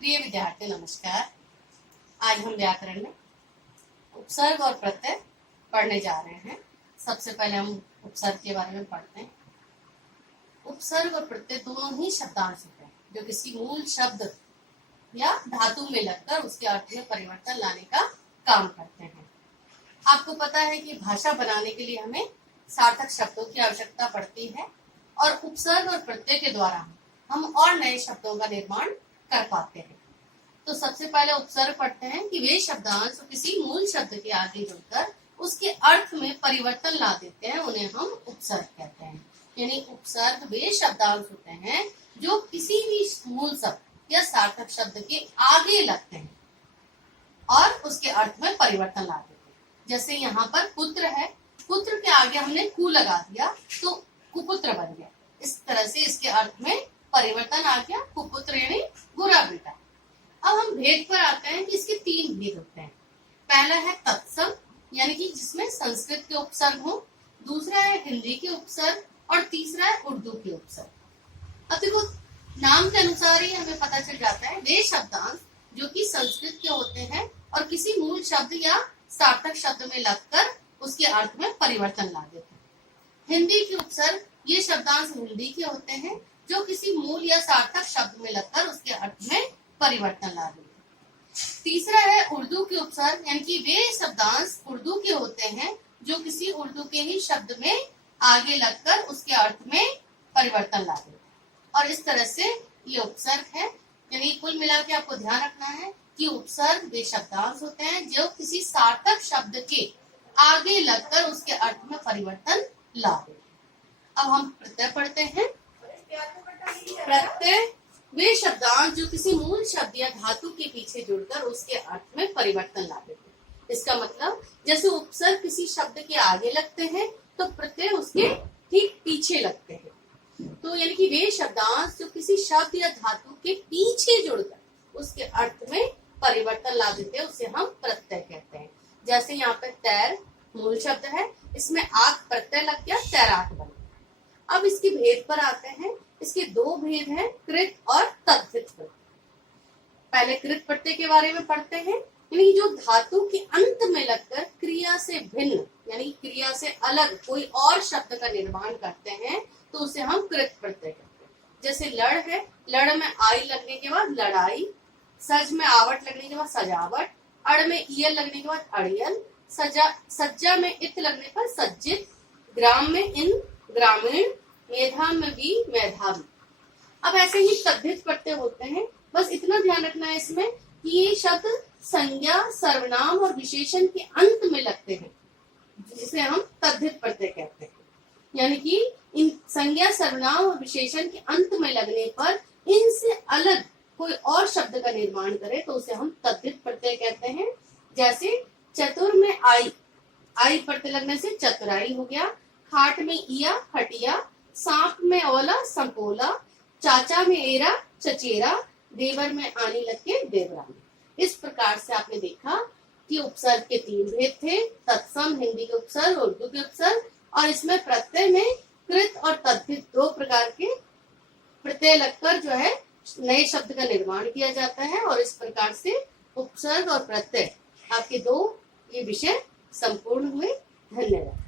प्रिय विद्यार्थी नमस्कार। आज हम व्याकरण में उपसर्ग और प्रत्यय पढ़ने जा रहे हैं। सबसे पहले हम उपसर्ग के बारे में पढ़ते हैं। उपसर्ग और प्रत्यय दोनों ही शब्दांश होते हैं जो किसी मूल शब्द या धातु में लगकर उसके अर्थ में परिवर्तन लाने का काम करते हैं। आपको पता है कि भाषा बनाने के लिए हमें सार्थक शब्दों की आवश्यकता पड़ती है और उपसर्ग और प्रत्यय के द्वारा हम और नए शब्दों का निर्माण कर पाते हैं। तो सबसे पहले उपसर्ग पढ़ते हैं कि वे शब्दांश किसी मूल शब्द के आगे जुड़कर उसके अर्थ में परिवर्तन ला देते हैं, उन्हें हम उपसर्ग कहते हैं। यानी उपसर्ग वे शब्दांश होते हैं जो किसी भी मूल शब्द या सार्थक शब्द के आगे लगते हैं और उसके अर्थ में परिवर्तन ला देते हैं। जैसे यहाँ पर पुत्र है, पुत्र के आगे हमने कु लगा दिया तो कुपुत्र बन गया। इस तरह से इसके अर्थ में परिवर्तन आ गया, कुपुत्र यानी बुरा बेटा। अब हम भेद पर आते हैं कि इसके तीन भेद होते हैं। पहला है तत्सम, यानी कि जिसमें संस्कृत के उपसर्ग हो। दूसरा है हिंदी के उपसर्ग और तीसरा है उर्दू के उपसर्ग। अब देखो, नाम के अनुसार ही हमें पता चल जाता है वे शब्दांश जो कि संस्कृत के होते हैं और किसी मूल शब्द या सार्थक शब्द में लगकर उसके अर्थ में परिवर्तन ला देते हैं। हिंदी के उपसर्ग ये शब्दांश हिंदी के होते हैं जो किसी मूल या सार्थक शब्द में लगकर उसके अर्थ में परिवर्तन ला देते हैं। तीसरा है उर्दू के उपसर्ग, यानी कि वे शब्दांश उर्दू के होते हैं जो किसी उर्दू के ही शब्द में आगे लगकर उसके अर्थ में परिवर्तन ला देते हैं। और इस तरह से ये उपसर्ग है। यानी कुल मिला के आपको ध्यान रखना है कि उपसर्ग वे शब्दांश होते हैं जो किसी सार्थक शब्द के आगे लगकर उसके अर्थ में परिवर्तन ला देते हैं। अब हम प्रत्यय पढ़ते हैं। प्रत्यय वे शब्दांश जो किसी मूल शब्द या धातु के पीछे जुड़कर उसके अर्थ में परिवर्तन ला देते हैं। इसका मतलब जैसे उपसर्ग किसी शब्द के आगे लगते हैं तो प्रत्यय उसके ठीक पीछे लगते हैं। तो यानी कि वे शब्दांश जो किसी शब्द या धातु के पीछे जुड़कर उसके अर्थ में परिवर्तन ला देते हैं, उसे हम प्रत्यय कहते हैं। जैसे यहाँ पे तैर मूल शब्द है, इसमें आक प्रत्यय लग गया, तैराक बन गया। अब इसके भेद पर आते हैं। इसके दो भेद हैं, कृत और तद्धित प्रत्यय। पहले कृत प्रत्यय के बारे में पढ़ते हैं, यानी जो धातु के अंत में लगकर क्रिया से भिन्न यानी क्रिया से अलग कोई और शब्द का निर्माण करते हैं तो उसे हम कृत प्रत्यय कहते हैं। जैसे लड़ है, लड़ में आई लगने के बाद लड़ाई, सज में आवट लगने के बाद सजावट, अड़ में ईयल लगने के बाद अड़ियल, सज्जा में इत लगने पर सज्जित, ग्राम में इन ग्रामीण, मेधा में भी मेधावी। अब ऐसे ही तद्धित प्रत्यय होते हैं। बस इतना ध्यान रखना है इसमें कि ये शब्द संज्ञा, सर्वनाम और विशेषण के अंत में लगते हैं, जिसे हम तद्धित प्रत्यय कहते हैं। यानी कि इन संज्ञा, सर्वनाम और विशेषण के अंत में लगने पर इनसे अलग कोई और शब्द का निर्माण करे तो उसे हम तद्धित प्रत्यय कहते हैं। जैसे चतुर में आई, आई प्रत्यय लगने से चतुराई हो गया। खाट में इया, खटिया। सांप में ओला, संपोला। चाचा में एरा, चचेरा। देवर में आनी लग के देवरानी। इस प्रकार से आपने देखा कि उपसर्ग के तीन भेद थे, तत्सम हिंदी के उपसर्ग, उर्दू के उपसर्ग, और इसमें प्रत्यय में कृत और तद्धित दो प्रकार के प्रत्यय लगकर जो है नए शब्द का निर्माण किया जाता है। और इस प्रकार से उपसर्ग और प्रत्यय आपके दो ये विषय संपूर्ण हुए। धन्यवाद।